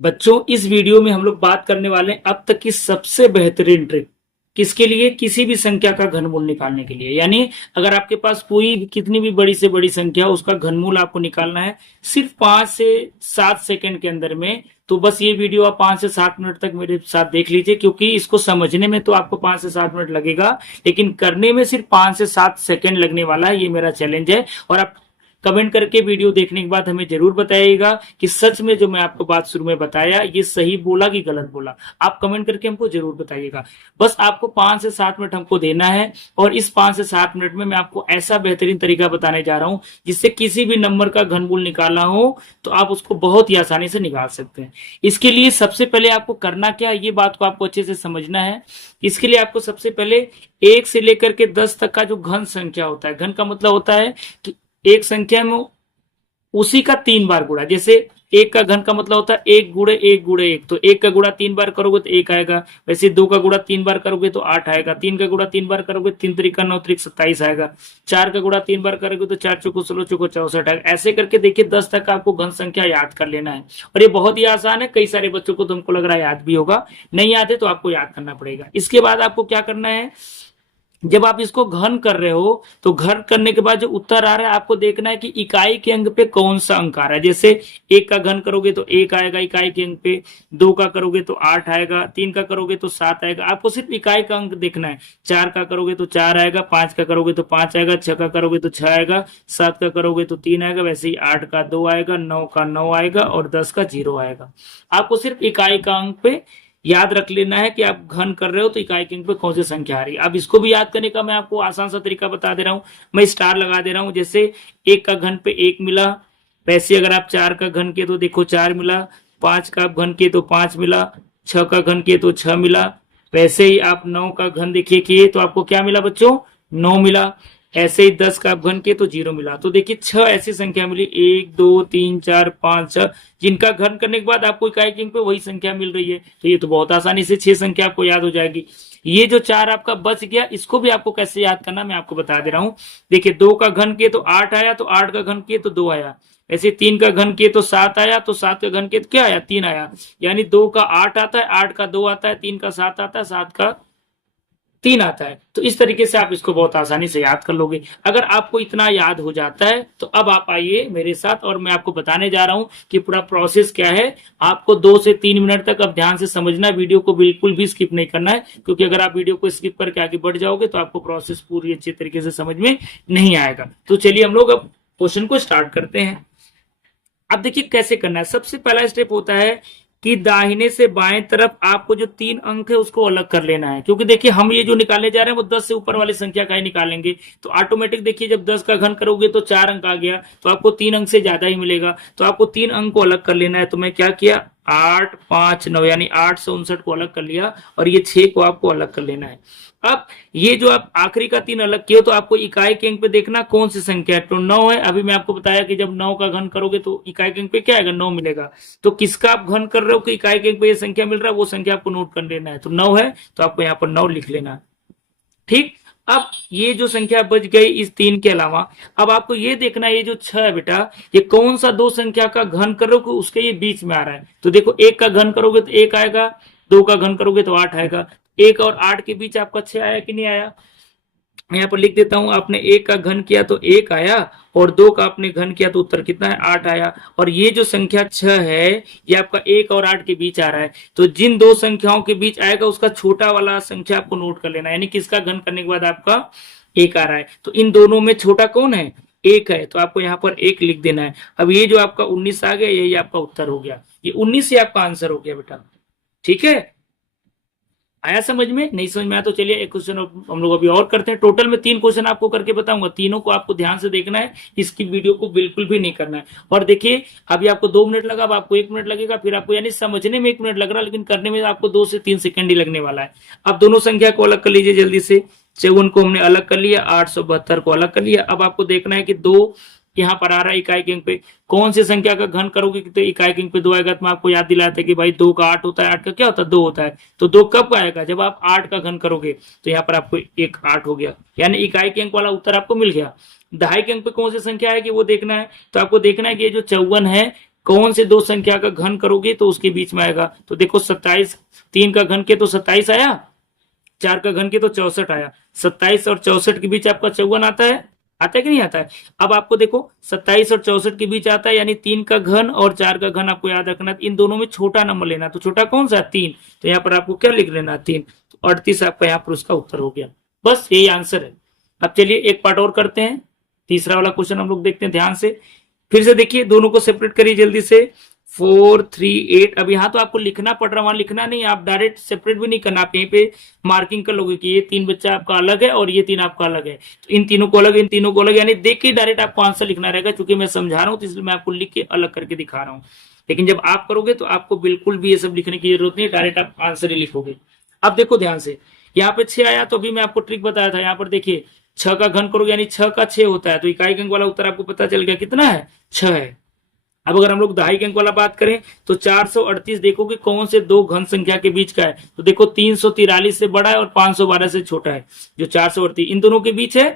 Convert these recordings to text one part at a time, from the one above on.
बच्चों, इस वीडियो में हम लोग बात करने वाले हैं अब तक की सबसे बेहतरीन ट्रिक। किसके लिए? किसी भी संख्या का घनमूल निकालने के लिए। यानी अगर आपके पास कोई कितनी भी बड़ी से बड़ी संख्या, उसका घनमूल आपको निकालना है सिर्फ 5 से 7 सेकंड के अंदर में। तो बस ये वीडियो आप 5 से 7 मिनट तक मेरे साथ देख लीजिए, क्योंकि इसको समझने में तो आपको 5 से 7 मिनट लगेगा, लेकिन करने में सिर्फ 5 से 7 सेकंड लगने वाला है। ये मेरा चैलेंज है। और आप कमेंट करके वीडियो देखने के बाद हमें जरूर बताइएगा कि सच में जो मैं आपको बात शुरू में बताया ये सही बोला कि गलत बोला। आप कमेंट करके हमको जरूर बताइएगा। बस आपको 5 से 7 मिनट हमको देना है, और इस 5 से 7 मिनट में मैं आपको ऐसा बेहतरीन तरीका बताने जा रहा हूं जिससे किसी भी नंबर का घनमूल निकालना हो तो आप उसको बहुत ही आसानी से निकाल सकते हैं। इसके लिए सबसे पहले आपको करना क्या है, ये बात को आपको अच्छे से समझना है। इसके लिए आपको सबसे पहले 1 से लेकर के 10 तक का जो घन संख्या होता है, घन का मतलब होता है कि एक संख्या में उसी का 3 बार गुणा। जैसे एक का घन का मतलब होता है 1 गुणे 1 गुणे 1, तो 1 का गुणा 3 बार करोगे तो 1 आएगा। वैसे 2 का गुणा 3 बार करोगे तो 8 आएगा। 3 का गुणा 3 बार करोगे 3 त्रिका 9 त्रिक 27 आएगा। 4 का गुणा 3 बार करोगे तो 4 चौको 16 चौको 64 आएगा। ऐसे करके देखिए 10 तक का आपको घन संख्या याद कर लेना है। और ये बहुत ही आसान है। कई सारे बच्चों को तो हमको लग रहा है याद भी होगा, नहीं याद है तो आपको याद करना पड़ेगा। इसके बाद आपको क्या करना है, जब आप इसको घन कर रहे हो तो घन करने के बाद जो उत्तर आ रहा है आपको देखना है कि इकाई के अंक पे कौन सा अंक आ रहा है। जैसे 1 का घन करोगे तो 1 आएगा इकाई के अंक पे, 2 का करोगे तो 8 आएगा, 3 का करोगे तो 7 आएगा। आपको सिर्फ इकाई का अंक देखना है। 4 का करोगे तो 4 आएगा, 5 का करोगे तो 5 आएगा, 6 का करोगे तो 6 आएगा, 7 का करोगे तो 3 आएगा, वैसे ही 8 का 2 आएगा, 9 का 9 आएगा और 10 का 0 आएगा। आपको सिर्फ इकाई का अंक पे याद रख लेना है कि आप घन कर रहे हो तो इकाई के अंक पे कौन सी संख्या आ रही है। अब इसको भी याद करने का मैं आपको आसान सा तरीका बता दे रहा हूं। मैं स्टार लगा दे रहा हूं। जैसे 1 का घन पे 1 मिला, वैसे अगर आप 4 का घन किए तो देखो 4 मिला, 5 का घन किए तो 5 मिला, 6 का घन किए तो 6 मिला, वैसे ही आप 9 का घन देखिए किए तो आपको क्या मिला बच्चों? 9 मिला। ऐसे ही 10 का घन किए तो 0 मिला। तो देखिए 6 ऐसी संख्या मिली, 1 2 3 4 5 6, जिनका घन करने के बाद आपको इकाई के अंक पे वही संख्या मिल रही है। तो ये तो बहुत आसानी से 6 संख्या आपको याद हो जाएगी। ये जो 4 आपका बच गया, इसको भी आपको कैसे याद करना मैं आपको बता दे रहा हूं। देखिए 2 का घन किए तो 8 आया, तो 8 का घन किए तो 2 आया। ऐसे 3 का घन किए तो 7 आया, तो 7 का घन किए तो क्या आया? 3 आया। यानी 2 का 8 आता है, 8 का 2 आता है, 3 का 7 आता है, 7 का 3 आता है। तो इस तरीके से आप इसको बहुत आसानी से याद कर लोगे। अगर आपको इतना याद हो जाता है तो अब आप आइए मेरे साथ और मैं आपको बताने जा रहा हूं कि पूरा प्रोसेस क्या है। आपको 2 से 3 मिनट तक अब ध्यान से समझना है, वीडियो को बिल्कुल भी स्किप नहीं करना है, क्योंकि अगर आप वीडियो को स्किप करके आगे बढ़ जाओगे तो आपको प्रोसेस पूरी अच्छी तरीके से समझ में नहीं आएगा। तो चलिए हम लोग अब क्वेश्चन को स्टार्ट करते हैं। अब देखिए कैसे करना है। सबसे पहला स्टेप होता है कि दाहिने से बाएं तरफ आपको जो 3 अंक है उसको अलग कर लेना है, क्योंकि देखिए हम ये जो निकालने जा रहे हैं वो 10 से ऊपर वाली संख्या का ही निकालेंगे। तो ऑटोमेटिक देखिए जब 10 का घन करोगे तो 4 अंक आ गया, तो आपको 3 अंक से ज्यादा ही मिलेगा। तो आपको 3 अंक को अलग कर लेना है। तो मैं क्या किया, 8 5 9 यानी 8 से 59 को अलग कर लिया, और ये 6 को आपको अलग कर लेना है। अब ये जो आप आखिरी का 3 अलग किए तो आपको इकाई के अंक पे देखना कौन सी संख्या है। तो 9 है। अभी मैं आपको बताया कि जब 9 का घन करोगे तो इकाई के अंक पे क्या आएगा? 9 मिलेगा। तो किसका आप घन कर रहे हो कि इकाई के अंक पे ये संख्या मिल रहा है, वो संख्या आपको नोट कर लेना है। तो 9 है तो आपको यहाँ पर 9 लिख लेना है। ठीक। अब ये जो संख्या बच गई इस 3 के अलावा, अब आपको ये देखना है ये जो 6 है बेटा, ये कौन सा दो संख्या का घन करोगे उसके ये बीच में आ रहा है। तो देखो 1 का घन करोगे तो 1 आएगा, 2 का घन करोगे तो 8 आएगा। 1 और 8 के बीच आपका 6 आया कि नहीं आया? मैं यहाँ पर लिख देता हूं, आपने 1 का घन किया तो 1 आया, और 2 का आपने घन किया तो उत्तर कितना है? 8 आया। और ये जो संख्या 6 है ये आपका 1 और 8 के बीच आ रहा है। तो जिन दो संख्याओं के बीच आएगा उसका छोटा वाला संख्या आपको नोट कर लेना है। यानी किसका घन करने के बाद आपका 1 आ रहा है, तो इन दोनों में छोटा कौन है? 1 है। तो आपको यहाँ पर 1 लिख देना है। अब ये जो आपका 19 आ गया, यही आपका उत्तर हो गया। ये 19 ही आपका आंसर हो गया बेटा। ठीक है, आया समझ में? नहीं समझ में आया तो चलिए एक क्वेश्चन हम लोग अभी और करते हैं। टोटल में 3 क्वेश्चन आपको करके बताऊंगा, तीनों को आपको ध्यान से देखना है, इसकी वीडियो को बिल्कुल भी नहीं करना है। और देखिए अभी आपको 2 मिनट लगा, अब आपको 1 मिनट लगेगा, फिर आपको यानी समझने में 1 मिनट लग रहा है, लेकिन करने में आपको 2 से 3 सेकंड ही लगने वाला है। अब दोनों संख्या को अलग कर लीजिए जल्दी से। 54 को हमने अलग कर लिया, 872 को अलग कर लिया। अब आपको देखना है कि 2 यहाँ पर आ रहा है इकाई के अंक पे, कौन सी संख्या का घन करोगे तो इकाई के अंक पे 2 आएगा। तो मैं आपको याद दिलाया था कि भाई 2 का 8 होता है, 8 का क्या होता है? 2 होता है। तो 2 कब आएगा? जब आप 8 का घन करोगे। तो यहाँ पर आपको एक 8 हो गया, यानी इकाई के अंक वाला उत्तर आपको मिल गया। दहाई के अंक पे कौन सी संख्या है कि वो देखना है। तो आपको देखना है कि ये जो 54 है कौन से दो संख्या का घन करोगे तो उसके बीच में आएगा। तो देखो 27, 3 का घन के तो 27 आया, 4 का घन के तो 64 आया। 27 और 64 के बीच आपका 54 आता है कि नहीं आता है। अब आपको देखो 27 और 64 के बीच आता है, यानी 3 का घन और 4 का घन आपको याद रखना। इन दोनों में छोटा नंबर लेना, तो छोटा कौन सा, 3। तो यहाँ पर आपको क्या लिख लेना, 3। तो 38 आपका यहाँ पर उसका उत्तर हो गया। बस यही आंसर है। अब चलिए एक पार्ट और करते हैं, तीसरा वाला क्वेश्चन हम लोग देखते हैं ध्यान से। फिर से देखिए, दोनों को सेपरेट करिए जल्दी से। 4, 3, 8। अब यहाँ तो आपको लिखना पड़ रहा, वहां लिखना नहीं, आप डायरेक्ट सेपरेट भी नहीं करना, आप यहीं पे मार्किंग कर लोगे कि ये 3 बच्चा आपका अलग है और ये 3 आपका अलग है। तो इन तीनों को अलग, इन तीनों को अलग, यानी देख के डायरेक्ट आपको आंसर लिखना रहेगा। क्योंकि मैं समझा रहा हूँ तो इसलिए मैं आपको लिख के अलग करके दिखा रहा हूँ। लेकिन जब आप करोगे तो आपको बिल्कुल भी ये सब लिखने की जरूरत नहीं, डायरेक्ट आप आंसर ही लिखोगे। अब देखो ध्यान से, यहाँ पे 6 आया, तो अभी मैं आपको ट्रिक बताया था। यहाँ पर देखिए 6 का घन करोगे यानी 6 का 6 होता है, तो इकाई अंक वाला उत्तर आपको पता चल गया कितना है, 6 है। अब अगर हम लोग दहाई अंक वाला बात करें तो 438 देखोगे कौन से दो घन संख्या के बीच का है। तो देखो 343 से बड़ा है और 512 से छोटा है। जो 438 इन दोनों के बीच है,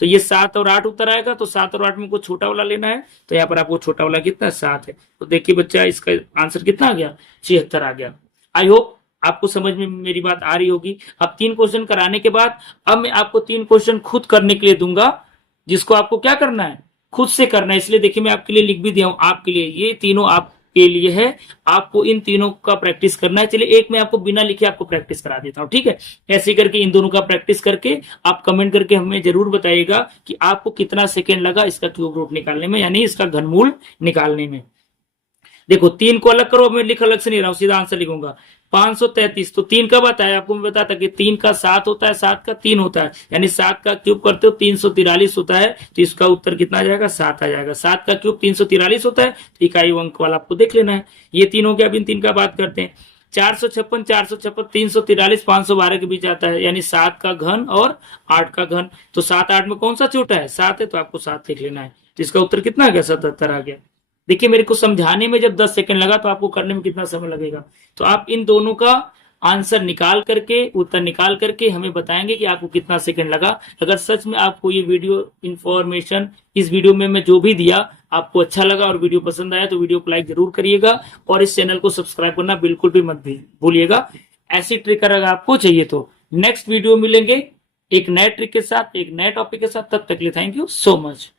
तो ये 7 और 8 उत्तर आएगा। तो 7 और 8 में को छोटा वाला लेना है, तो यहाँ पर आपको छोटा वाला कितना, 7 है। तो देखिए बच्चा, इसका आंसर कितना आ गया, 76 आ गया। आई होप आपको समझ में मेरी बात आ रही होगी। अब 3 क्वेश्चन कराने के बाद अब मैं आपको 3 क्वेश्चन खुद करने के लिए दूंगा, जिसको आपको क्या करना है, खुद से करना है। इसलिए देखिए मैं आपके लिए लिख भी दिया हूं, आपके लिए ये तीनों आपके लिए है, आपको इन तीनों का प्रैक्टिस करना है। चलिए एक मैं आपको बिना लिखे आपको प्रैक्टिस करा देता हूं, ठीक है। ऐसे करके इन दोनों का प्रैक्टिस करके आप कमेंट करके हमें जरूर बताइएगा कि आपको कितना सेकेंड लगा इसका क्यूब रूट निकालने में, यानी इसका घनमूल निकालने में। देखो 3 को अलग करो, मैं लिख अलग से नहीं रहा हूं, सीधा आंसर लिखूंगा। 533, तो 3 कब आता है, आपको मैं बताता कि 3 का 7 होता है, 7 का 3 होता है, यानी 7 का क्यूब करते हो 343 होता है। तो इसका उत्तर कितना आ जाएगा, 7 आ जाएगा। 7 का क्यूब 343 होता है, तो इकाई अंक वाला आपको देख लेना है। ये तीन हो गया। अब इन 3 का बात करते हैं। 456, 343, 512 के बीच आता है, यानी 7 का घन और 8 का घन। तो 7, 8 में कौन सा छोटा है, 7 है, तो आपको 7 लिख लेना है। तो इसका उत्तर कितना आ गया, 77 आ गया। देखिए मेरे को समझाने में जब 10 सेकंड लगा, तो आपको करने में कितना समय लगेगा। तो आप इन दोनों का आंसर निकाल करके, उत्तर निकाल करके हमें बताएंगे कि आपको कितना सेकंड लगा। अगर सच में आपको ये वीडियो इंफॉर्मेशन, इस वीडियो में मैं जो भी दिया आपको अच्छा लगा और वीडियो पसंद आया, तो वीडियो को लाइक जरूर करिएगा और इस चैनल को सब्सक्राइब करना बिल्कुल भी मत भूलिएगा। ऐसी ट्रिक अगर आपको चाहिए तो नेक्स्ट वीडियो मिलेंगे एक नए ट्रिक के साथ, एक नए टॉपिक के साथ। तब तक के लिए थैंक यू सो मच।